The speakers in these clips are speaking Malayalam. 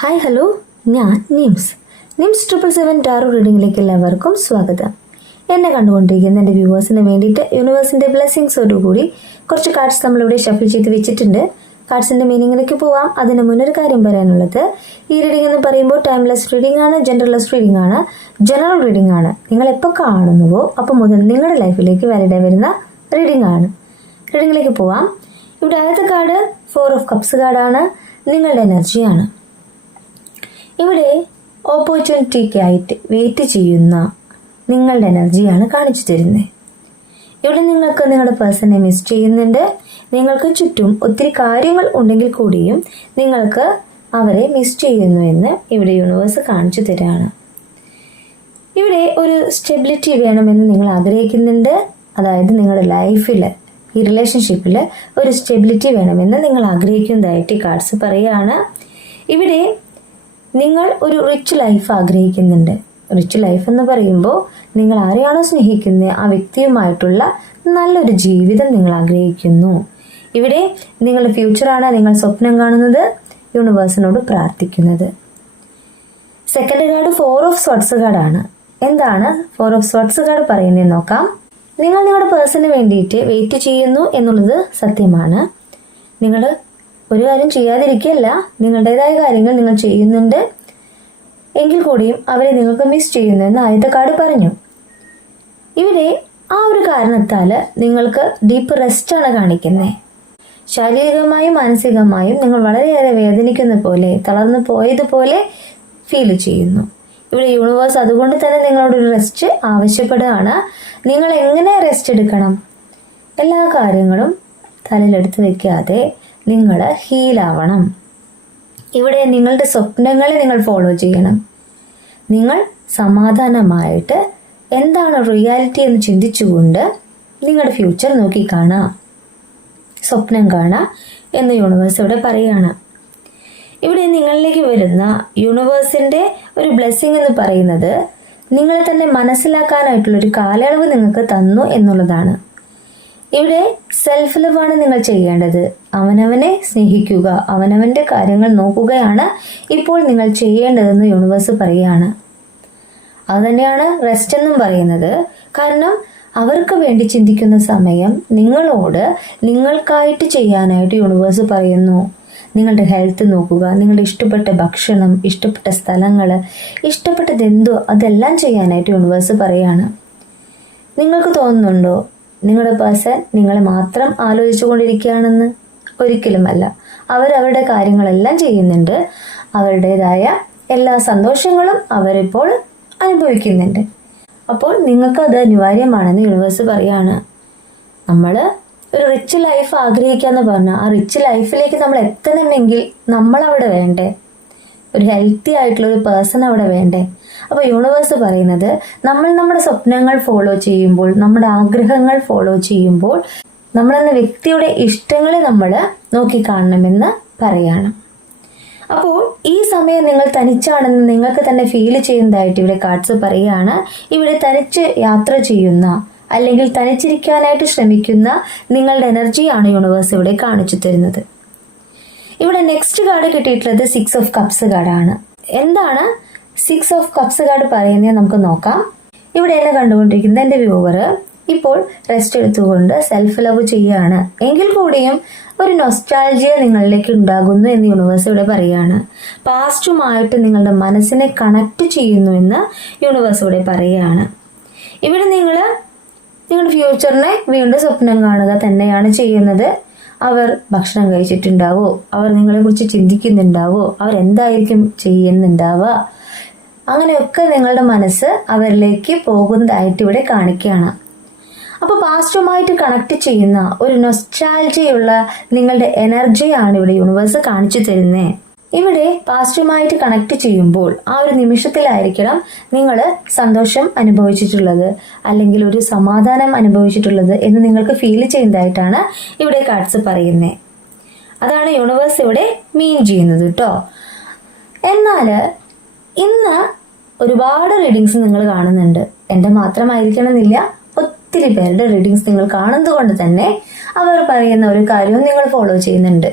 ഹായ് ഹലോ, ഞാൻ നിംസ് 777 ടാറോ റീഡിങ്ങിലേക്ക് എല്ലാവർക്കും സ്വാഗതം. എന്നെ കണ്ടുകൊണ്ടിരിക്കുന്ന എൻ്റെ വ്യൂവേഴ്സിന് വേണ്ടിയിട്ട് യൂണിവേഴ്സിൻ്റെ ബ്ലെസ്സിങ്സോടുകൂടി കുറച്ച് കാർഡ്സ് നമ്മളിവിടെ ഷഫിൾ ചെയ്ത് വെച്ചിട്ടുണ്ട്. കാർഡ്സിൻ്റെ മീനിങ്ങിലേക്ക് പോവാം. അതിന് മുന്നൊരു കാര്യം പറയാനുള്ളത്, ഈ റീഡിംഗ് എന്ന് പറയുമ്പോൾ ടൈംലെസ് റീഡിംഗ് ആണ്, ജെൻഡർലെസ് റീഡിംഗ് ആണ്, ജനറൽ റീഡിംഗ് ആണ്. നിങ്ങൾ എപ്പോൾ കാണുന്നുവോ അപ്പോൾ മുതൽ നിങ്ങളുടെ ലൈഫിലേക്ക് വാലിഡ് വരുന്ന റീഡിംഗ് ആണ്. റീഡിങ്ങിലേക്ക് പോവാം. ഇവിടെ ആദ്യത്തെ കാർഡ് 4 ഓഫ് കപ്സ് കാർഡാണ്, നിങ്ങളുടെ എനർജിയാണ്. ഇവിടെ ഓപ്പർച്യൂണിറ്റിക്കായിട്ട് വെയിറ്റ് ചെയ്യുന്ന നിങ്ങളുടെ എനർജിയാണ് കാണിച്ചു തരുന്നത്. ഇവിടെ നിങ്ങൾക്ക് നിങ്ങളുടെ പേഴ്സണെ മിസ് ചെയ്യുന്നുണ്ട്. നിങ്ങൾക്ക് ചുറ്റും ഒത്തിരി കാര്യങ്ങൾ ഉണ്ടെങ്കിൽ കൂടിയും നിങ്ങൾക്ക് അവരെ മിസ് ചെയ്യുന്നു എന്ന് ഇവിടെ യൂണിവേഴ്സ് കാണിച്ചു തരാണ്. ഇവിടെ ഒരു സ്റ്റെബിലിറ്റി വേണമെന്ന് നിങ്ങൾ ആഗ്രഹിക്കുന്നുണ്ട്. അതായത് നിങ്ങളുടെ ലൈഫിൽ, ഈ റിലേഷൻഷിപ്പിൽ ഒരു സ്റ്റെബിലിറ്റി വേണമെന്ന് നിങ്ങൾ ആഗ്രഹിക്കുന്നതായിട്ട് ഈ കാർഡ്സ് പറയുകയാണ്. ഇവിടെ നിങ്ങൾ ഒരു റിച്ച് ലൈഫ് ആഗ്രഹിക്കുന്നുണ്ട്. റിച്ച് ലൈഫ് എന്ന് പറയുമ്പോൾ നിങ്ങൾ ആരെയാണോ സ്നേഹിക്കുന്നത് ആ വ്യക്തിയുമായിട്ടുള്ള നല്ലൊരു ജീവിതം നിങ്ങൾ ആഗ്രഹിക്കുന്നു. ഇവിടെ നിങ്ങളുടെ ഫ്യൂച്ചറാണ് നിങ്ങൾ സ്വപ്നം കാണുന്നത്, യൂണിവേഴ്സിനോട് പ്രാർത്ഥിക്കുന്നത്. സെക്കൻഡ് കാർഡ് 4 ഓഫ് സ്വോർഡ്സ് കാർഡാണ്. എന്താണ് 4 ഓഫ് സ്വോർഡ്സ് കാർഡ് പറയുന്നതെന്ന് നോക്കാം. നിങ്ങൾ നിങ്ങളുടെ പേഴ്സണിന് വേണ്ടിയിട്ട് വെയിറ്റ് ചെയ്യുന്നു എന്നുള്ളത് സത്യമാണ്. നിങ്ങൾ ഒരു കാര്യം ചെയ്യാതിരിക്കുകയല്ല, നിങ്ങളുടേതായ കാര്യങ്ങൾ നിങ്ങൾ ചെയ്യുന്നുണ്ട്. എങ്കിൽ കൂടിയും അവരെ നിങ്ങൾക്ക് മിസ് ചെയ്യുന്നു എന്ന് ആദ്യത്തെ കാർഡ് പറഞ്ഞു. ഇവിടെ ആ ഒരു കാരണത്താൽ നിങ്ങൾക്ക് ഡീപ്പ് റെസ്റ്റാണ് കാണിക്കുന്നത്. ശാരീരികമായും മാനസികമായും നിങ്ങൾ വളരെയേറെ വേദനിക്കുന്ന പോലെ, തളർന്നു പോയതുപോലെ ഫീൽ ചെയ്യുന്നു. ഇവിടെ യൂണിവേഴ്സ് അതുകൊണ്ട് തന്നെ നിങ്ങളോടൊരു റെസ്റ്റ് ആവശ്യപ്പെടുകയാണ്. നിങ്ങൾ എങ്ങനെ റെസ്റ്റ് എടുക്കണം? എല്ലാ കാര്യങ്ങളും തലയിലെടുത്ത് വെക്കാതെ നിങ്ങൾ ഹീലാവണം. ഇവിടെ നിങ്ങളുടെ സ്വപ്നങ്ങളെ നിങ്ങൾ ഫോളോ ചെയ്യണം. നിങ്ങൾ സമാധാനമായിട്ട് എന്താണ് റിയാലിറ്റി എന്ന് ചിന്തിച്ചുകൊണ്ട് നിങ്ങളുടെ ഫ്യൂച്ചർ നോക്കി കാണാം, സ്വപ്നം കാണാം എന്ന് യൂണിവേഴ്സ് ഇവിടെ പറയുകയാണ്. ഇവിടെ നിങ്ങളിലേക്ക് വരുന്ന യൂണിവേഴ്സിൻ്റെ ഒരു ബ്ലെസ്സിങ് എന്ന് പറയുന്നത് നിങ്ങളെ തന്നെ മനസ്സിലാക്കാനായിട്ടുള്ളൊരു കാലയളവ് നിങ്ങൾക്ക് തന്നു എന്നുള്ളതാണ്. ഇവിടെ സെൽഫ് ലവ് ആണ് നിങ്ങൾ ചെയ്യേണ്ടത്. അവനവനെ സ്നേഹിക്കുക, അവനവൻ്റെ കാര്യങ്ങൾ നോക്കുകയാണ് ഇപ്പോൾ നിങ്ങൾ ചെയ്യേണ്ടതെന്ന് യൂണിവേഴ്സ് പറയുകയാണ്. അതുതന്നെയാണ് റെസ്റ്റ് എന്നും പറയുന്നത്. കാരണം അവർക്ക് വേണ്ടി ചിന്തിക്കുന്ന സമയം നിങ്ങളോട് നിങ്ങൾക്കായിട്ട് ചെയ്യാനായിട്ട് യൂണിവേഴ്സ് പറയുന്നു. നിങ്ങളുടെ ഹെൽത്ത് നോക്കുക, നിങ്ങളുടെ ഇഷ്ടപ്പെട്ട ഭക്ഷണം, ഇഷ്ടപ്പെട്ട സ്ഥലങ്ങൾ, ഇഷ്ടപ്പെട്ടതെന്തോ അതെല്ലാം ചെയ്യാനായിട്ട് യൂണിവേഴ്സ് പറയുകയാണ്. നിങ്ങൾക്ക് തോന്നുന്നുണ്ടോ നിങ്ങളുടെ പേഴ്സൺ നിങ്ങളെ മാത്രം ആലോചിച്ചു കൊണ്ടിരിക്കുകയാണെന്ന്? ഒരിക്കലുമല്ല. അവരവരുടെ കാര്യങ്ങളെല്ലാം ചെയ്യുന്നുണ്ട്. അവരുടേതായ എല്ലാ സന്തോഷങ്ങളും അവരിപ്പോൾ അനുഭവിക്കുന്നുണ്ട്. അപ്പോൾ നിങ്ങൾക്കത് അനിവാര്യമാണെന്ന് യൂണിവേഴ്സ് പറയാണ്. നമ്മൾ ഒരു റിച്ച് ലൈഫ് ആഗ്രഹിക്കുക എന്ന് പറഞ്ഞാൽ ആ റിച്ച് ലൈഫിലേക്ക് നമ്മൾ എത്തണമെങ്കിൽ നമ്മളവിടെ വേണ്ടേ? ഒരു ഹെൽത്തി ആയിട്ടുള്ള ഒരു പേഴ്സൺ അവിടെ വേണ്ടേ? അപ്പോൾ യൂണിവേഴ്സ് പറയുന്നത് നമ്മൾ നമ്മുടെ സ്വപ്നങ്ങൾ ഫോളോ ചെയ്യുമ്പോൾ, നമ്മുടെ ആഗ്രഹങ്ങൾ ഫോളോ ചെയ്യുമ്പോൾ നമ്മളെന്ന വ്യക്തിയുടെ ഇഷ്ടങ്ങളെ നമ്മൾ നോക്കിക്കാണണമെന്ന് പറയാണ്. അപ്പോൾ ഈ സമയം നിങ്ങൾ തനിച്ചാണെന്ന് നിങ്ങൾക്ക് തന്നെ ഫീൽ ചെയ്യുന്നതായിട്ട് ഇവിടെ കാർഡ്സ് പറയുകയാണ്. ഇവിടെ തനിച്ച് യാത്ര ചെയ്യുന്ന അല്ലെങ്കിൽ തനിച്ചിരിക്കാനായിട്ട് ശ്രമിക്കുന്ന നിങ്ങളുടെ എനർജിയാണ് യൂണിവേഴ്സ് ഇവിടെ കാണിച്ചു തരുന്നത്. ഇവിടെ നെക്സ്റ്റ് കാർഡ് കിട്ടിയിട്ടുള്ളത് 6 ഓഫ് കപ്സ് കാർഡാണ്. എന്താണ് 6 ഓഫ് കപ്സ് കാർഡ് പറയുന്നത് നമുക്ക് നോക്കാം. ഇവിടെ എന്നെ കണ്ടുകൊണ്ടിരിക്കുന്ന എൻ്റെ വ്യൂവർ ഇപ്പോൾ റെസ്റ്റ് എടുത്തുകൊണ്ട് സെൽഫ് ലവ് ചെയ്യുകയാണ്. എങ്കിൽ കൂടിയും ഒരു നൊസ്റ്റാൾജിയ നിങ്ങളിലേക്ക് ഉണ്ടാകുന്നു എന്ന് യൂണിവേഴ്സ് ഇവിടെ പറയുകയാണ്. പാസ്റ്റുമായിട്ട് നിങ്ങളുടെ മനസ്സിനെ കണക്ട് ചെയ്യുന്നു എന്ന് യൂണിവേഴ്സ് ഇവിടെ പറയുകയാണ്. ഇവിടെ നിങ്ങൾ നിങ്ങളുടെ ഫ്യൂച്ചറിനെ വീണ്ടും സ്വപ്നം കാണുക തന്നെയാണ് ചെയ്യുന്നത്. അവർ ഭക്ഷണം കഴിച്ചിട്ടുണ്ടാവോ, അവർ നിങ്ങളെ കുറിച്ച് ചിന്തിക്കുന്നുണ്ടാവോ, അവരെന്തായിരിക്കും ചെയ്യുന്നുണ്ടാവുക, അങ്ങനെയൊക്കെ നിങ്ങളുടെ മനസ്സ് അവരിലേക്ക് പോകുന്നതായിട്ട് ഇവിടെ കാണിക്കുകയാണ്. അപ്പോൾ പാസ്റ്റുമായിട്ട് കണക്ട് ചെയ്യുന്ന ഒരു നൊസ്റ്റാൾജിയുള്ള നിങ്ങളുടെ എനർജിയാണ് ഇവിടെ യൂണിവേഴ്സ് കാണിച്ചു തരുന്നത്. ഇവിടെ പാസ്റ്റുമായിട്ട് കണക്ട് ചെയ്യുമ്പോൾ ആ ഒരു നിമിഷത്തിലായിരിക്കണം നിങ്ങൾ സന്തോഷം അനുഭവിച്ചിട്ടുള്ളത് അല്ലെങ്കിൽ ഒരു സമാധാനം അനുഭവിച്ചിട്ടുള്ളത് എന്ന് നിങ്ങൾക്ക് ഫീൽ ചെയ്യുന്നതായിട്ടാണ് ഇവിടെ കാർഡ്സ് പറയുന്നത്. അതാണ് യൂണിവേഴ്സ് ഇവിടെ മീൻ ചെയ്യുന്നത് കേട്ടോ. എന്നാൽ ഇന്ന് ഒരുപാട് റീഡിങ്സ് നിങ്ങൾ കാണുന്നുണ്ട്. എൻ്റെ മാത്രമായിരിക്കണമെന്നില്ല, ഒത്തിരി പേരുടെ റീഡിങ്സ് നിങ്ങൾ കാണുന്നത് കൊണ്ട് തന്നെ അവർ പറയുന്ന ഒരു കാര്യവും നിങ്ങൾ ഫോളോ ചെയ്യുന്നുണ്ട്.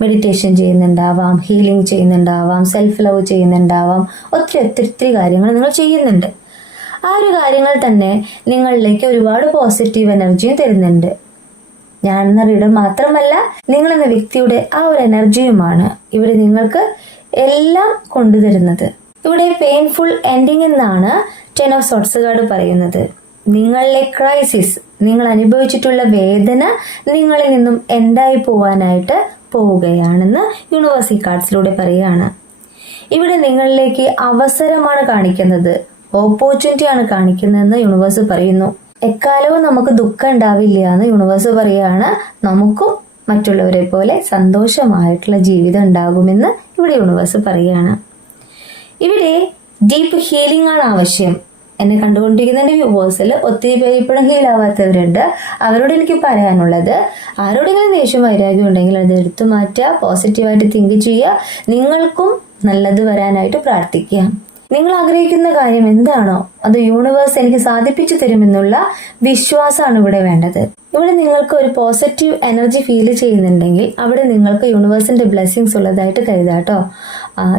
മെഡിറ്റേഷൻ ചെയ്യുന്നുണ്ടാവാം, ഹീലിംഗ് ചെയ്യുന്നുണ്ടാവാം, സെൽഫ് ലവ് ചെയ്യുന്നുണ്ടാവാം, ഒത്തിരി കാര്യങ്ങൾ നിങ്ങൾ ചെയ്യുന്നുണ്ട്. ആ ഒരു കാര്യങ്ങൾ തന്നെ നിങ്ങളിലേക്ക് ഒരുപാട് പോസിറ്റീവ് എനർജിയും തരുന്നുണ്ട്. ഞാനെന്ന റീഡർ മാത്രമല്ല, നിങ്ങളെന്ന വ്യക്തിയുടെ ആ ഒരു എനർജിയുമാണ് ഇവിടെ നിങ്ങൾക്ക് എല്ലാം കൊണ്ടുതരുന്നത്. ഇവിടെ പെയിൻഫുൾ എൻഡിങ് എന്നാണ് 10 ഓഫ് സോർട്സ് കാർഡ് പറയുന്നത്. നിങ്ങളിലെ ക്രൈസിസ്, നിങ്ങൾ അനുഭവിച്ചിട്ടുള്ള വേദന നിങ്ങളിൽ നിന്നും എന്തായി പോവാനായിട്ട് പോവുകയാണെന്ന് യൂണിവേഴ്സ് കാർഡ്സിലൂടെ പറയുകയാണ്. ഇവിടെ നിങ്ങളിലേക്ക് അവസരമാണ് കാണിക്കുന്നത്, ഓപ്പർച്യൂണിറ്റി ആണ് കാണിക്കുന്നതെന്ന് യൂണിവേഴ്സ് പറയുന്നു. എക്കാലവും നമുക്ക് ദുഃഖം ഉണ്ടാവില്ല എന്ന് യൂണിവേഴ്സ് പറയുകയാണ്. നമുക്കും മറ്റുള്ളവരെ പോലെ സന്തോഷമായിട്ടുള്ള ജീവിതം ഉണ്ടാകുമെന്ന് ഇവിടെ യൂണിവേഴ്സ് പറയുകയാണ്. ഇവിടെ ഡീപ്പ് ഹീലിംഗ് ആണ് ആവശ്യം. എന്നെ കണ്ടുകൊണ്ടിരിക്കുന്ന എന്റെ വ്യൂവേഴ്സിൽ ഒത്തിരി പേര് ഇപ്പോഴും ഹീൽ ആവാത്തവരുണ്ട്. അവരോട് എനിക്ക് പറയാനുള്ളത്, ആരോടെങ്കിലും ദേഷ്യം വൈരാഗ്യം ഉണ്ടെങ്കിൽ അത് എടുത്തു മാറ്റുക, പോസിറ്റീവായിട്ട് തിങ്ക് ചെയ്യുക, നിങ്ങൾക്കും നല്ലത് വരാനായിട്ട് പ്രാർത്ഥിക്കുക. നിങ്ങൾ ആഗ്രഹിക്കുന്ന കാര്യം എന്താണോ അത് യൂണിവേഴ്സ് എനിക്ക് സാധിപ്പിച്ചു തരുമെന്നുള്ള വിശ്വാസമാണ് ഇവിടെ വേണ്ടത്. ഇവിടെ നിങ്ങൾക്ക് ഒരു പോസിറ്റീവ് എനർജി ഫീൽ ചെയ്യുന്നുണ്ടെങ്കിൽ അവിടെ നിങ്ങൾക്ക് യൂണിവേഴ്സിന്റെ ബ്ലെസ്സിങ്സ് ഉള്ളതായിട്ട് കരുതാട്ടോ.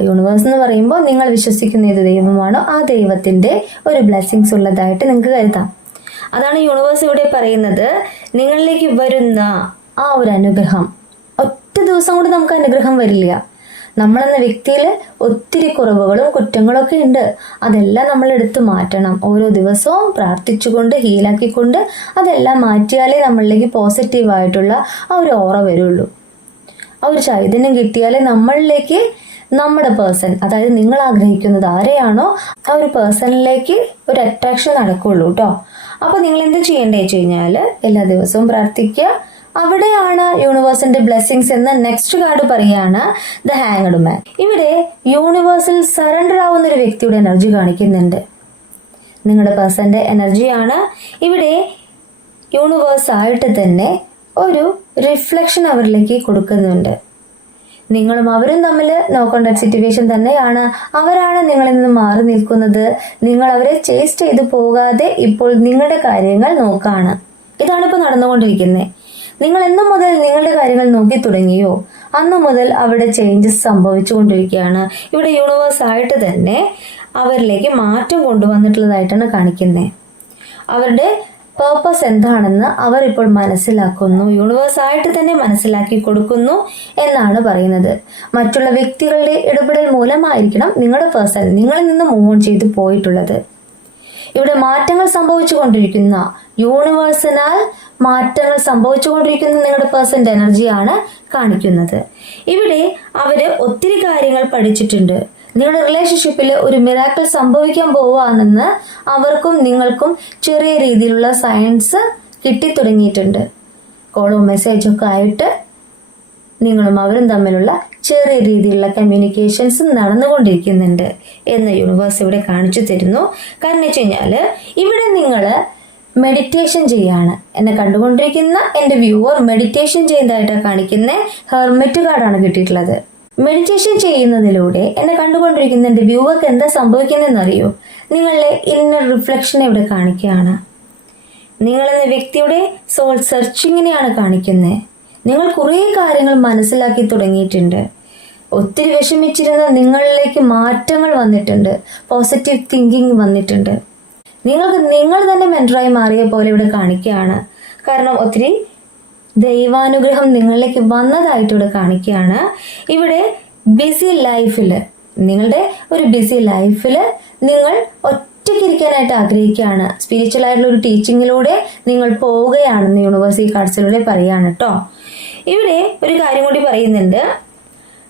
യൂണിവേഴ്സ് എന്ന് പറയുമ്പോൾ നിങ്ങൾ വിശ്വസിക്കുന്ന ഏത് ദൈവമാണോ ആ ദൈവത്തിന്റെ ഒരു ബ്ലെസ്സിങ്സ് ഉള്ളതായിട്ട് നിങ്ങൾക്ക് കരുതാം. അതാണ് യൂണിവേഴ്സ് ഇവിടെ പറയുന്നത്. നിങ്ങളിലേക്ക് വരുന്ന ആ ഒരു അനുഗ്രഹം ഒറ്റ ദിവസം കൊണ്ട് നമുക്ക് അനുഗ്രഹം വരില്ല. നമ്മളെന്ന വ്യക്തിയിൽ ഒത്തിരി കുറവുകളും കുറ്റങ്ങളും ഒക്കെ ഉണ്ട്. അതെല്ലാം നമ്മൾ എടുത്തു മാറ്റണം. ഓരോ ദിവസവും പ്രാർത്ഥിച്ചുകൊണ്ട് ഹീലാക്കിക്കൊണ്ട് അതെല്ലാം മാറ്റിയാലേ നമ്മളിലേക്ക് പോസിറ്റീവായിട്ടുള്ള ആ ഒരു ഓറ വരുള്ളൂ. ആ ഒരു ചൈതന്യം കിട്ടിയാലേ നമ്മളിലേക്ക് നമ്മുടെ പേഴ്സൺ, അതായത് നിങ്ങൾ ആഗ്രഹിക്കുന്നത് ആരെയാണോ ആ ഒരു പേഴ്സണിലേക്ക് ഒരു അട്രാക്ഷൻ നടക്കുള്ളൂ കേട്ടോ. അപ്പൊ നിങ്ങൾ എന്ത് ചെയ്യേണ്ടത് വെച്ച് കഴിഞ്ഞാല് എല്ലാ ദിവസവും പ്രാർത്ഥിക്കുക. അവിടെയാണ് യൂണിവേഴ്സിന്റെ ബ്ലെസ്സിങ്സ് എന്ന നെക്സ്റ്റ് കാർഡ് പറയാണ് ദ ഹാങ്ഡ് മാൻ. ഇവിടെ യൂണിവേഴ്സിൽ സറണ്ടർ ആവുന്ന ഒരു വ്യക്തിയുടെ എനർജി കാണിക്കുന്നുണ്ട്. നിങ്ങളുടെ പേഴ്സന്റെ എനർജിയാണ്. ഇവിടെ യൂണിവേഴ്സ് ആയിട്ട് തന്നെ ഒരു റിഫ്ലക്ഷൻ അവരിലേക്ക് കൊടുക്കുന്നുണ്ട്. നിങ്ങളും അവരും തമ്മിൽ നോ കോണ്ടാക്ട് സിറ്റുവേഷൻ തന്നെയാണ്. അവരാണ് നിങ്ങളിൽ നിന്ന് മാറി നിൽക്കുന്നത്. നിങ്ങൾ അവരെ ചേസ് ചെയ്ത് പോകാതെ ഇപ്പോൾ നിങ്ങളുടെ കാര്യങ്ങൾ നോക്കാണ്. ഇതാണ് ഇപ്പൊ നടന്നുകൊണ്ടിരിക്കുന്നത്. നിങ്ങൾ എന്നു മുതൽ നിങ്ങളുടെ കാര്യങ്ങൾ നോക്കി തുടങ്ങിയോ അന്നു മുതൽ അവിടെ ചേഞ്ചസ് സംഭവിച്ചുകൊണ്ടിരിക്കുകയാണ്. ഇവിടെ യൂണിവേഴ്സ് ആയിട്ട് തന്നെ അവരിലേക്ക് മാറ്റം കൊണ്ടുവന്നിട്ടുള്ളതായിട്ടാണ് കാണിക്കുന്നത്. അവരുടെ പേർപ്പസ് എന്താണെന്ന് അവർ ഇപ്പോൾ മനസ്സിലാക്കുന്നു. യൂണിവേഴ്സ് ആയിട്ട് തന്നെ മനസ്സിലാക്കി കൊടുക്കുന്നു എന്നാണ് പറയുന്നത്. മറ്റുള്ള വ്യക്തികളുടെ ഇടപെടൽ മൂലമായിരിക്കണം നിങ്ങളുടെ പേഴ്സൺ നിങ്ങളിൽ നിന്ന് മൂവ് ഓൺ ചെയ്ത് പോയിട്ടുള്ളത്. ഇവിടെ മാറ്റങ്ങൾ സംഭവിച്ചുകൊണ്ടിരിക്കുന്ന, യൂണിവേഴ്സിനാൽ മാറ്റങ്ങൾ സംഭവിച്ചുകൊണ്ടിരിക്കുന്ന നിങ്ങളുടെ പേഴ്സന്റെ എനർജിയാണ് കാണിക്കുന്നത്. ഇവിടെ അവര് ഒത്തിരി കാര്യങ്ങൾ പഠിച്ചിട്ടുണ്ട്. നിങ്ങളുടെ റിലേഷൻഷിപ്പിൽ ഒരു മിറാക്കിൾ സംഭവിക്കാൻ പോവാണെന്ന് അവർക്കും നിങ്ങൾക്കും ചെറിയ രീതിയിലുള്ള സയൻസ് കിട്ടിത്തുടങ്ങിയിട്ടുണ്ട്. കോളോ മെസ്സേജോ ഒക്കെ ആയിട്ട് നിങ്ങളും അവരും തമ്മിലുള്ള ചെറിയ രീതിയിലുള്ള കമ്മ്യൂണിക്കേഷൻസ് നടന്നുകൊണ്ടിരിക്കുന്നുണ്ട് എന്ന് യൂണിവേഴ്സ് ഇവിടെ കാണിച്ചു തരുന്നു. കാരണം വെച്ച് കഴിഞ്ഞാല് ഇവിടെ നിങ്ങൾ മെഡിറ്റേഷൻ ചെയ്യാണ്. എന്നെ കണ്ടുകൊണ്ടിരിക്കുന്ന എന്റെ വ്യൂവർ മെഡിറ്റേഷൻ ചെയ്യുന്നതായിട്ടാണ് കാണിക്കുന്നത്. ഹെർമിറ്റ് കാർഡാണ് കിട്ടിയിട്ടുള്ളത്. മെഡിറ്റേഷൻ ചെയ്യുന്നതിലൂടെ എന്നെ കണ്ടുകൊണ്ടിരിക്കുന്ന എന്റെ വ്യൂവർക്ക് എന്താ സംഭവിക്കുന്നതെന്ന് അറിയോ? നിങ്ങളുടെ ഇന്നർ റിഫ്ലക്ഷൻ ഇവിടെ കാണിക്കുകയാണ്. നിങ്ങളെന്ന വ്യക്തിയുടെ സോൾ സെർച്ചിങ്ങിനെയാണ് കാണിക്കുന്നത്. നിങ്ങൾ കുറേ കാര്യങ്ങൾ മനസ്സിലാക്കി തുടങ്ങിയിട്ടുണ്ട്. ഒത്തിരി വിഷമിച്ചിരുന്ന നിങ്ങളിലേക്ക് മാറ്റങ്ങൾ വന്നിട്ടുണ്ട്. പോസിറ്റീവ് തിങ്കിങ് വന്നിട്ടുണ്ട്. നിങ്ങൾക്ക് നിങ്ങൾ തന്നെ മെന്ററായി മാറിയ പോലെ ഇവിടെ കാണിക്കുകയാണ്. കാരണം ഒത്തിരി ദൈവാനുഗ്രഹം നിങ്ങളിലേക്ക് വന്നതായിട്ട് ഇവിടെ കാണിക്കുകയാണ്. ഇവിടെ ബിസി ലൈഫിൽ, നിങ്ങളുടെ ഒരു ബിസി ലൈഫിൽ നിങ്ങൾ ഒറ്റയ്ക്കിരിക്കാനായിട്ട് ആഗ്രഹിക്കുകയാണ്. സ്പിരിച്വൽ ആയിട്ടുള്ള ഒരു ടീച്ചിങ്ങിലൂടെ നിങ്ങൾ പോവുകയാണെന്ന് യൂണിവേഴ്സ് ഈ കാർഡ്സിലൂടെ പറയാണ് കേട്ടോ. ഇവിടെ ഒരു കാര്യം കൂടി പറയുന്നുണ്ട്.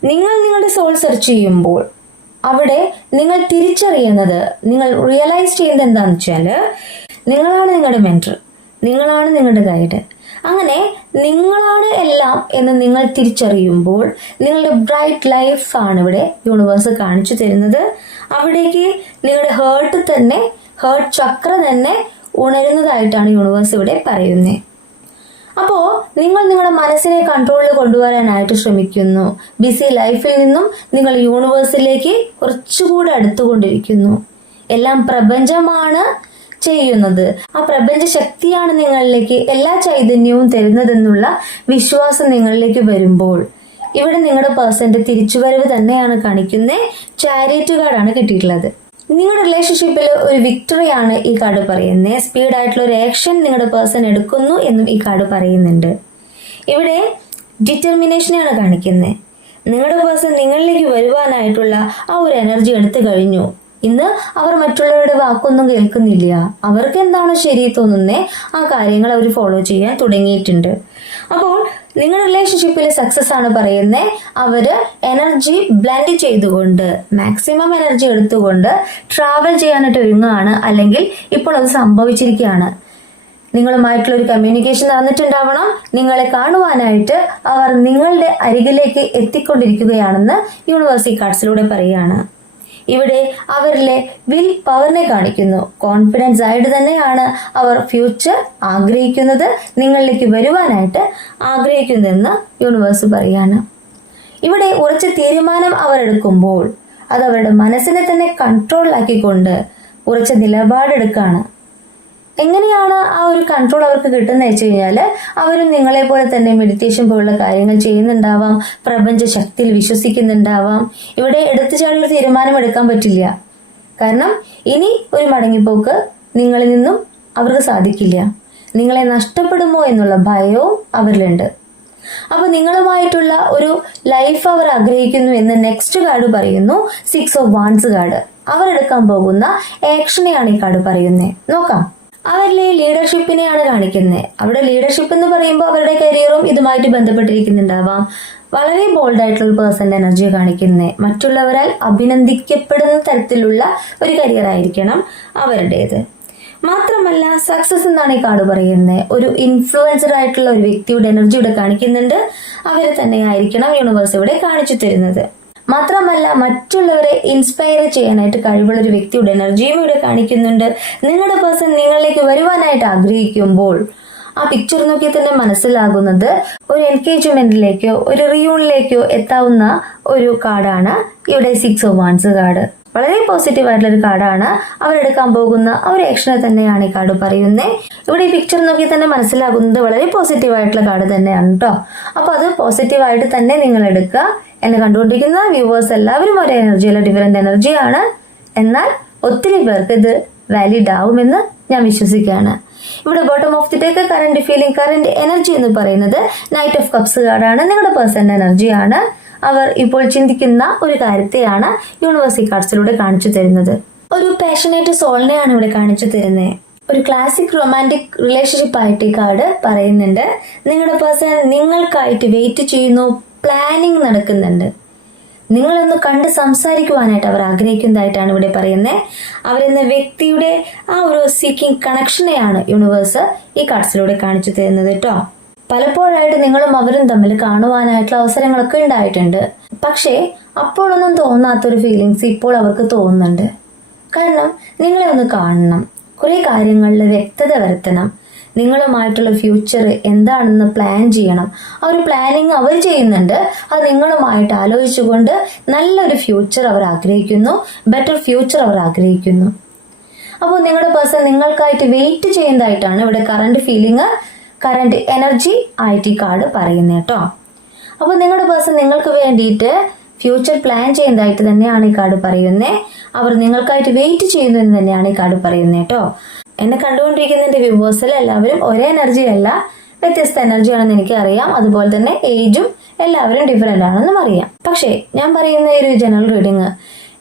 നിങ്ങൾ നിങ്ങളുടെ സോൾ സെർച്ച് ചെയ്യുമ്പോൾ അവിടെ നിങ്ങൾ തിരിച്ചറിയുന്നത്, നിങ്ങൾ റിയലൈസ് ചെയ്യുന്നത് എന്താണെന്ന് വെച്ചാൽ നിങ്ങളാണ് നിങ്ങളുടെ മെന്റർ, നിങ്ങളാണ് നിങ്ങളുടെ ഗൈഡ്. അങ്ങനെ നിങ്ങളാണ് എല്ലാം എന്ന് നിങ്ങൾ തിരിച്ചറിയുമ്പോൾ നിങ്ങളുടെ ബ്രൈറ്റ് ലൈഫ് ആണ് ഇവിടെ യൂണിവേഴ്സ് കാണിച്ചു തരുന്നത്. അവിടേക്ക് നിങ്ങളുടെ ഹേർട്ട് ചക്ര തന്നെ ഉണരുന്നതായിട്ടാണ് യൂണിവേഴ്സ് ഇവിടെ പറയുന്നത്. അപ്പോ നിങ്ങൾ നിങ്ങളുടെ മനസ്സിനെ കൺട്രോളിൽ കൊണ്ടുവരാനായിട്ട് ശ്രമിക്കുന്നു. ബിസി ലൈഫിൽ നിന്നും നിങ്ങൾ യൂണിവേഴ്സിലേക്ക് കുറച്ചുകൂടെ അടുത്തുകൊണ്ടിരിക്കുന്നു. എല്ലാം പ്രപഞ്ചമാണ് ചെയ്യുന്നത്. ആ പ്രപഞ്ച ശക്തിയാണ് നിങ്ങളിലേക്ക് എല്ലാ ചൈതന്യവും തരുന്നതെന്നുള്ള വിശ്വാസം നിങ്ങളിലേക്ക് വരുമ്പോൾ ഇവിടെ നിങ്ങളുടെ പേഴ്സന്റെ തിരിച്ചുവരവ് തന്നെയാണ് കാണിക്കുന്നത്. ചാരിയറ്റ് കാർഡാണ് കിട്ടിയിട്ടുള്ളത്. നിങ്ങളുടെ റിലേഷൻഷിപ്പിൽ ഒരു വിക്ടറിയാണ് ഈ കാർഡ് പറയുന്നത്. സ്പീഡായിട്ടുള്ള ഒരു ആക്ഷൻ നിങ്ങളുടെ പേഴ്സൺ എടുക്കുന്നു എന്നും ഈ കാർഡ് പറയുന്നുണ്ട്. ഇവിടെ ഡിറ്റർമിനേഷനെയാണ് കാണിക്കുന്നത്. നിങ്ങളുടെ പേഴ്സൺ നിങ്ങളിലേക്ക് വരുവാനായിട്ടുള്ള ആ ഒരു എനർജി എടുത്തു കഴിഞ്ഞു. ഇന്ന് അവർ മറ്റുള്ളവരുടെ വാക്കൊന്നും കേൾക്കുന്നില്ല. അവർക്ക് എന്താണോ ശരി തോന്നുന്നേ ആ കാര്യങ്ങൾ അവർ ഫോളോ ചെയ്യാൻ തുടങ്ങിയിട്ടുണ്ട്. അപ്പോൾ നിങ്ങളുടെ റിലേഷൻഷിപ്പിൽ സക്സസ് ആണ് പറയുന്നത്. അവര് എനർജി ബ്ലെൻഡ് ചെയ്തുകൊണ്ട് മാക്സിമം എനർജി എടുത്തുകൊണ്ട് ട്രാവൽ ചെയ്യാനായിട്ട് ഒരുങ്ങുകയാണ്. അല്ലെങ്കിൽ ഇപ്പോൾ അത് സംഭവിച്ചിരിക്കുകയാണ്. നിങ്ങളുമായിട്ടുള്ള ഒരു കമ്മ്യൂണിക്കേഷൻ നടന്നിട്ടുണ്ടാവണം. നിങ്ങളെ കാണുവാനായിട്ട് അവർ നിങ്ങളുടെ അരികിലേക്ക് എത്തിക്കൊണ്ടിരിക്കുകയാണെന്ന് യൂണിവേഴ്സൽ കാർഡ്സിലൂടെ പറയുകയാണ്. ഇവിടെ അവരിലെ വിൽ പവറിനെ കാണിക്കുന്നു. കോൺഫിഡൻസ് ആയിട്ട് തന്നെയാണ് അവർ ഫ്യൂച്ചർ ആഗ്രഹിക്കുന്നത്, നിങ്ങളിലേക്ക് വരുവാനായിട്ട് ആഗ്രഹിക്കുന്നതെന്ന് യൂണിവേഴ്സ് പറയാണ്. ഇവിടെ ഉറച്ച തീരുമാനം അവർ എടുക്കുമ്പോൾ അത് അവരുടെ മനസ്സിനെ തന്നെ കൺട്രോളിലാക്കിക്കൊണ്ട് ഉറച്ച നിലപാടെടുക്കുകയാണ്. എങ്ങനെയാണ് ആ ഒരു കൺട്രോൾ അവർക്ക് കിട്ടുന്നത് വെച്ച് കഴിഞ്ഞാൽ അവരും നിങ്ങളെ പോലെ തന്നെ മെഡിറ്റേഷൻ പോലുള്ള കാര്യങ്ങൾ ചെയ്യുന്നുണ്ടാവാം, പ്രപഞ്ച ശക്തിയിൽ വിശ്വസിക്കുന്നുണ്ടാവാം. ഇവിടെ എടുത്തുചാടിയൊരു തീരുമാനം എടുക്കാൻ പറ്റില്ല. കാരണം ഇനി ഒരു മടങ്ങിപ്പോക്ക് നിങ്ങളിൽ നിന്നും അവർക്ക് സാധിക്കില്ല. നിങ്ങളെ നഷ്ടപ്പെടുമോ എന്നുള്ള ഭയവും അവരിലുണ്ട്. അപ്പൊ നിങ്ങളുമായിട്ടുള്ള ഒരു ലൈഫ് അവർ ആഗ്രഹിക്കുന്നു എന്ന് നെക്സ്റ്റ് കാർഡ് പറയുന്നു. 6 of Wands കാർഡ്. അവരെടുക്കാൻ പോകുന്ന ആക്ഷനെയാണ് ഈ കാർഡ് പറയുന്നത്. നോക്കാം. അവരിലെ ലീഡർഷിപ്പിനെയാണ് കാണിക്കുന്നത്. അവിടെ ലീഡർഷിപ്പ് എന്ന് പറയുമ്പോൾ അവരുടെ കരിയറും ഇതുമായിട്ട് ബന്ധപ്പെട്ടിരിക്കുന്നുണ്ടാവാം. വളരെ ബോൾഡ് ആയിട്ടുള്ള ഒരു പേഴ്സന്റെ എനർജി കാണിക്കുന്നത്. മറ്റുള്ളവരാൽ അഭിനന്ദിക്കപ്പെടുന്ന തരത്തിലുള്ള ഒരു കരിയർ ആയിരിക്കണം അവരുടേത്. മാത്രമല്ല സക്സസ് എന്നാണ് ഈ കാർഡ് പറയുന്നത്. ഒരു ഇൻഫ്ലുവൻസർ ആയിട്ടുള്ള ഒരു വ്യക്തിയുടെ എനർജി ഇവിടെ കാണിക്കുന്നുണ്ട്. അവരെ തന്നെ ആയിരിക്കണം യൂണിവേഴ്സ് ഇവിടെ കാണിച്ചു തരുന്നത്. മാത്രമല്ല മറ്റുള്ളവരെ ഇൻസ്പയർ ചെയ്യാനായിട്ട് കഴിവുള്ള ഒരു വ്യക്തിയുടെ എനർജിയും ഇവിടെ കാണിക്കുന്നുണ്ട്. നിങ്ങളുടെ പേഴ്സൺ നിങ്ങളിലേക്ക് വരുവാനായിട്ട് ആഗ്രഹിക്കുമ്പോൾ ആ പിക്ചർ നോക്കി തന്നെ മനസ്സിലാകുന്നത് ഒരു എൻഗേജ്മെന്റിലേക്കോ ഒരു റിയൂണിലേക്കോ എത്താവുന്ന ഒരു കാർഡാണ് ഇവിടെ 6 of Wands കാർഡ്. വളരെ പോസിറ്റീവ് ആയിട്ടുള്ള ഒരു കാർഡാണ്. അവരെടുക്കാൻ പോകുന്ന ഒരു ആക്ഷനെ തന്നെയാണ് ഈ കാർഡ് പറയുന്നത്. ഇവിടെ ഈ പിക്ചർ നോക്കി തന്നെ മനസ്സിലാകുന്നത് വളരെ പോസിറ്റീവ് ആയിട്ടുള്ള കാർഡ് തന്നെയാണ് കേട്ടോ. അപ്പൊ അത് പോസിറ്റീവായിട്ട് തന്നെ നിങ്ങൾ എടുക്കുക. എന്നെ കണ്ടുകൊണ്ടിരിക്കുന്ന വ്യൂവേഴ്സ് എല്ലാവരും ഒരേ എനർജിയല്ല, ഡിഫറെന്റ് എനർജിയാണ്. എന്നാൽ ഒത്തിരി പേർക്ക് ഇത് വാലിഡ് ആവുമെന്ന് ഞാൻ വിശ്വസിക്കുകയാണ്. ഇവിടെ bottom of the deck current feeling, current energy എന്ന് പറയുന്നത് നൈറ്റ് ഓഫ് കപ്സ് കാർഡാണ്. നിങ്ങളുടെ പേഴ്സന്റെ എനർജിയാണ്. അവർ ഇപ്പോൾ ചിന്തിക്കുന്ന ഒരു കാര്യത്തെയാണ് യൂണിവേഴ്സൽ കാർഡ്സിലൂടെ കാണിച്ചു തരുന്നത്. ഒരു പാഷനേറ്റ് സോളിനെയാണ് ഇവിടെ കാണിച്ചു തരുന്നത്. ഒരു ക്ലാസിക് റൊമാൻറ്റിക് റിലേഷൻഷിപ്പ് ആയിട്ട് ഈ കാർഡ് പറയുന്നുണ്ട്. നിങ്ങളുടെ പേഴ്സൺ നിങ്ങൾക്കായിട്ട് വെയിറ്റ് ചെയ്യുന്നു, പ്ലാനിങ് നടക്കുന്നുണ്ട്. നിങ്ങളൊന്ന് കണ്ട് സംസാരിക്കുവാനായിട്ട് അവർ ആഗ്രഹിക്കുന്നതായിട്ടാണ് ഇവിടെ പറയുന്നത്. അവരെന്ന വ്യക്തിയുടെ ആ ഒരു സീക്കിംഗ് കണക്ഷനെയാണ് യൂണിവേഴ്സ് ഈ കാർഡ്സിലൂടെ കാണിച്ചു തരുന്നത് കേട്ടോ. പലപ്പോഴായിട്ട് നിങ്ങളും അവരും തമ്മിൽ കാണുവാനായിട്ടുള്ള അവസരങ്ങളൊക്കെ ഉണ്ടായിട്ടുണ്ട്. പക്ഷേ അപ്പോഴൊന്നും തോന്നാത്തൊരു ഫീലിങ്സ് ഇപ്പോൾ അവർക്ക് തോന്നുന്നുണ്ട്. കാരണം നിങ്ങളെ ഒന്ന് കാണണം, കുറെ കാര്യങ്ങളിൽ വ്യക്തത വരുത്തണം, നിങ്ങളുമായിട്ടുള്ള ഫ്യൂച്ചർ എന്താണെന്ന് പ്ലാൻ ചെയ്യണം. ആ ഒരു പ്ലാനിങ് അവർ ചെയ്യുന്നുണ്ട്. അത് നിങ്ങളുമായിട്ട് ആലോചിച്ചുകൊണ്ട് നല്ലൊരു ഫ്യൂച്ചർ അവർ ആഗ്രഹിക്കുന്നു, ബെറ്റർ ഫ്യൂച്ചർ അവർ ആഗ്രഹിക്കുന്നു. അപ്പോൾ നിങ്ങളുടെ പേഴ്സൺ നിങ്ങൾക്കായിട്ട് വെയിറ്റ് ചെയ്യുന്നതായിട്ടാണ് ഇവിടെ കറന്റ് ഫീലിംഗ്, കറന്റ് എനർജി ആയിട്ട് ഈ കാർഡ് പറയുന്നത് കേട്ടോ. അപ്പോൾ നിങ്ങളുടെ പേഴ്സൺ നിങ്ങൾക്ക് വേണ്ടിയിട്ട് ഫ്യൂച്ചർ പ്ലാൻ ചെയ്യുന്നതായിട്ട് തന്നെയാണ് ഈ കാർഡ് പറയുന്നത്. അവർ നിങ്ങൾക്കായിട്ട് വെയിറ്റ് ചെയ്യുന്നു എന്ന് തന്നെയാണ് ഈ കാർഡ് പറയുന്നത് കേട്ടോ. എന്നെ കണ്ടുകൊണ്ടിരിക്കുന്ന എന്റെ വ്യൂവേഴ്സിൽ എല്ലാവരും ഒരേ എനർജി അല്ല, വ്യത്യസ്ത എനർജി ആണെന്ന് എനിക്കറിയാം. അതുപോലെ തന്നെ ഏജും എല്ലാവരും ഡിഫറെന്റ് ആണെന്നും അറിയാം. പക്ഷേ ഞാൻ പറയുന്ന ഒരു ജനറൽ റീഡിങ്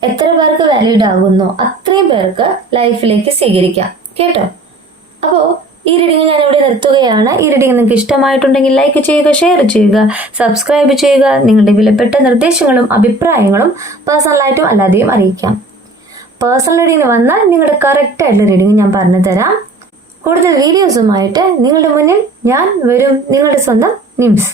എത്ര പേർക്ക് വാലിഡ് ആകുന്നു അത്രയും പേർക്ക് ലൈഫിലേക്ക് സ്വീകരിക്കാം കേട്ടോ. അപ്പോൾ ഈ റീഡിങ് ഞാൻ ഇവിടെ നിർത്തുകയാണ്. ഈ റീഡിങ് നിങ്ങൾക്ക് ഇഷ്ടമായിട്ടുണ്ടെങ്കിൽ ലൈക്ക് ചെയ്യുക, ഷെയർ ചെയ്യുക, സബ്സ്ക്രൈബ് ചെയ്യുക. നിങ്ങളുടെ വിലപ്പെട്ട നിർദ്ദേശങ്ങളും അഭിപ്രായങ്ങളും പേഴ്സണലായിട്ടും അല്ലാതെയും അറിയിക്കാം. പേഴ്സണൽ റീഡിങ്ങിന് വന്നാൽ നിങ്ങളുടെ കറക്റ്റ് ആയിട്ടുള്ള റീഡിങ് ഞാൻ പറഞ്ഞു തരാം. കൂടുതൽ വീഡിയോസുമായിട്ട് നിങ്ങളുടെ മുന്നിൽ ഞാൻ വരും. നിങ്ങളുടെ സ്വന്തം നിംസ്.